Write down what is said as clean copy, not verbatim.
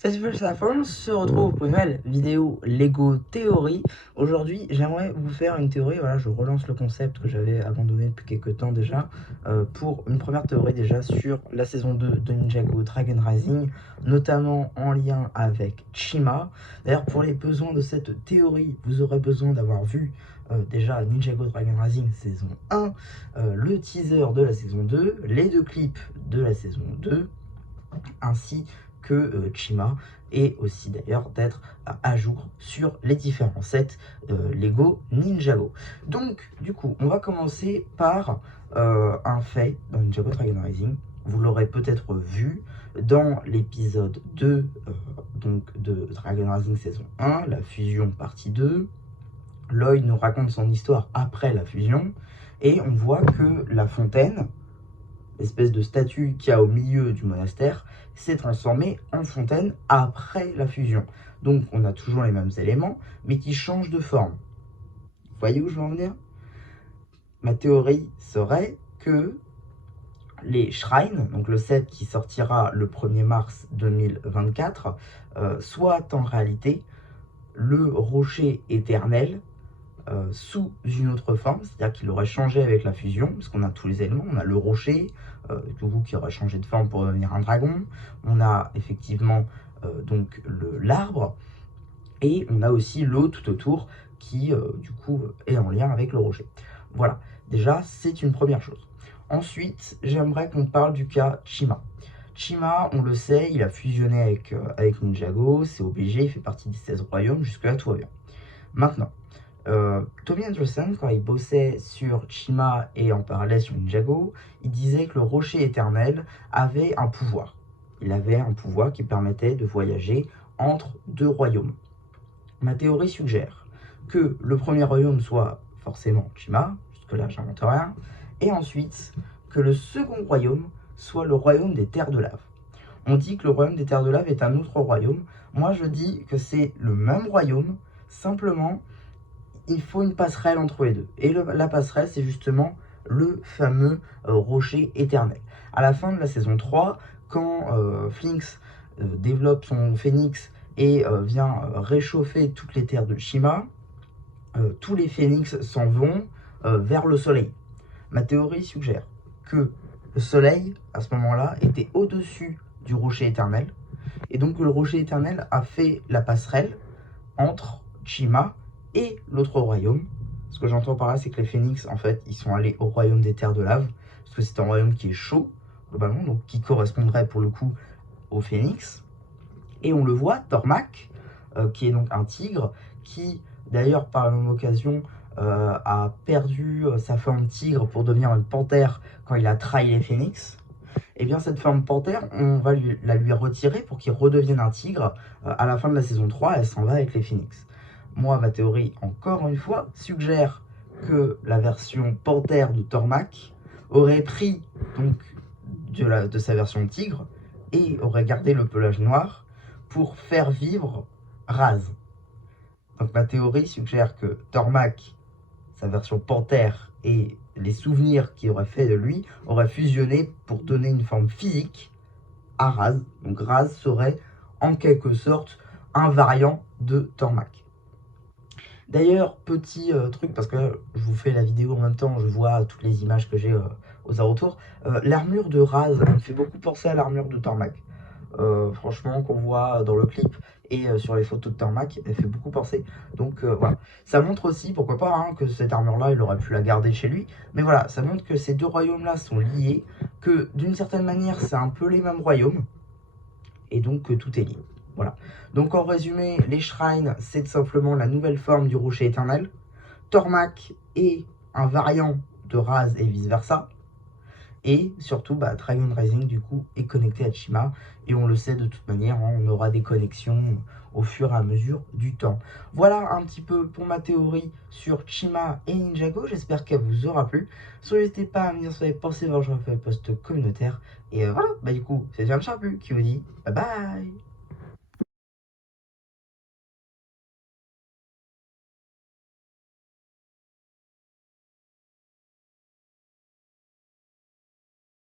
Salut ça on se retrouve pour une nouvelle vidéo Lego théorie. Aujourd'hui j'aimerais vous faire une théorie, voilà je relance le concept que j'avais abandonné depuis quelques temps déjà, pour une première théorie déjà sur la saison 2 de Ninjago Dragon Rising, notamment en lien avec Chima. D'ailleurs pour les besoins de cette théorie, vous aurez besoin d'avoir vu déjà Ninjago Dragon Rising saison 1, le teaser de la saison 2, les deux clips de la saison 2, ainsi que Chima, et aussi d'ailleurs d'être à jour sur les différents sets Lego Ninjago. Donc du coup on va commencer par un fait dans Ninjago Dragon Rising. Vous l'aurez peut-être vu dans l'épisode 2 donc de Dragon Rising saison 1, la fusion partie 2. Lloyd nous raconte son histoire après la fusion et on voit que la fontaine, l'espèce de statue qu'il y a au milieu du monastère, s'est transformée en fontaine après la fusion. Donc on a toujours les mêmes éléments, mais qui changent de forme. Vous voyez où je veux en venir? Ma théorie serait que les shrines, donc le set qui sortira le 1er mars 2024, soit en réalité le rocher éternel sous une autre forme, c'est-à-dire qu'il aurait changé avec la fusion, parce qu'on a tous les éléments, on a le rocher, du coup qui aurait changé de forme pour devenir un dragon, on a effectivement donc l'arbre, et on a aussi l'eau tout autour qui du coup est en lien avec le rocher. Voilà, déjà c'est une première chose. Ensuite, j'aimerais qu'on parle du cas Chima. Chima, on le sait, il a fusionné avec Ninjago, c'est obligé, il fait partie des 16 royaumes, jusque-là tout va bien. Maintenant, Tommy Anderson, quand il bossait sur Chima et en parallèle sur Ninjago, il disait que le rocher éternel avait un pouvoir. Il avait un pouvoir qui permettait de voyager entre deux royaumes. Ma théorie suggère que le premier royaume soit forcément Chima, jusque-là j'invente rien, et ensuite que le second royaume soit le royaume des terres de lave. On dit que le royaume des terres de lave est un autre royaume. Moi je dis que c'est le même royaume, simplement il faut une passerelle entre les deux. Et la passerelle, c'est justement le fameux rocher éternel. À la fin de la saison 3, quand Flinx développe son phénix et vient réchauffer toutes les terres de Chima, tous les phénix s'en vont vers le soleil. Ma théorie suggère que le soleil, à ce moment-là, était au-dessus du rocher éternel. Et donc le rocher éternel a fait la passerelle entre Chima et l'autre royaume. Ce que j'entends par là, c'est que les phénix, en fait, ils sont allés au royaume des terres de lave, parce que c'est un royaume qui est chaud, globalement, donc qui correspondrait pour le coup aux phénix. Et on le voit, Tormac, qui est donc un tigre, qui d'ailleurs par la même occasion a perdu sa forme tigre pour devenir une panthère quand il a trahi les phénix. Et bien cette forme panthère, on va la lui retirer pour qu'il redevienne un tigre. À la fin de la saison 3, elle s'en va avec les phénix. Moi, ma théorie, encore une fois, suggère que la version panthère de Tormac aurait pris donc de sa version tigre et aurait gardé le pelage noir pour faire vivre Raz. Donc ma théorie suggère que Tormac, sa version panthère et les souvenirs qu'il aurait fait de lui auraient fusionné pour donner une forme physique à Raz. Donc Raz serait en quelque sorte un variant de Tormac. D'ailleurs, petit truc, parce que là, je vous fais la vidéo en même temps, je vois toutes les images que j'ai aux alentours. L'armure de Raz me fait beaucoup penser à l'armure de Tormac. Franchement, qu'on voit dans le clip et sur les photos de Tormac, elle fait beaucoup penser. Donc voilà, ça montre aussi, pourquoi pas, hein, que cette armure-là, il aurait pu la garder chez lui. Mais voilà, ça montre que ces deux royaumes-là sont liés, que d'une certaine manière, c'est un peu les mêmes royaumes, et donc que tout est lié. Voilà. Donc en résumé, les shrines, c'est simplement la nouvelle forme du rocher éternel. Tormac est un variant de Raz et vice-versa. Et surtout, Dragon Rising, du coup, est connecté à Chima. Et on le sait de toute manière, hein, on aura des connexions au fur et à mesure du temps. Voilà un petit peu pour ma théorie sur Chima et Ninjago. J'espère qu'elle vous aura plu. N'hésitez pas à me dire ce que vous avez pensé, je refais un post communautaire. Et voilà, du coup, c'est Jean Charbu qui vous dit bye bye.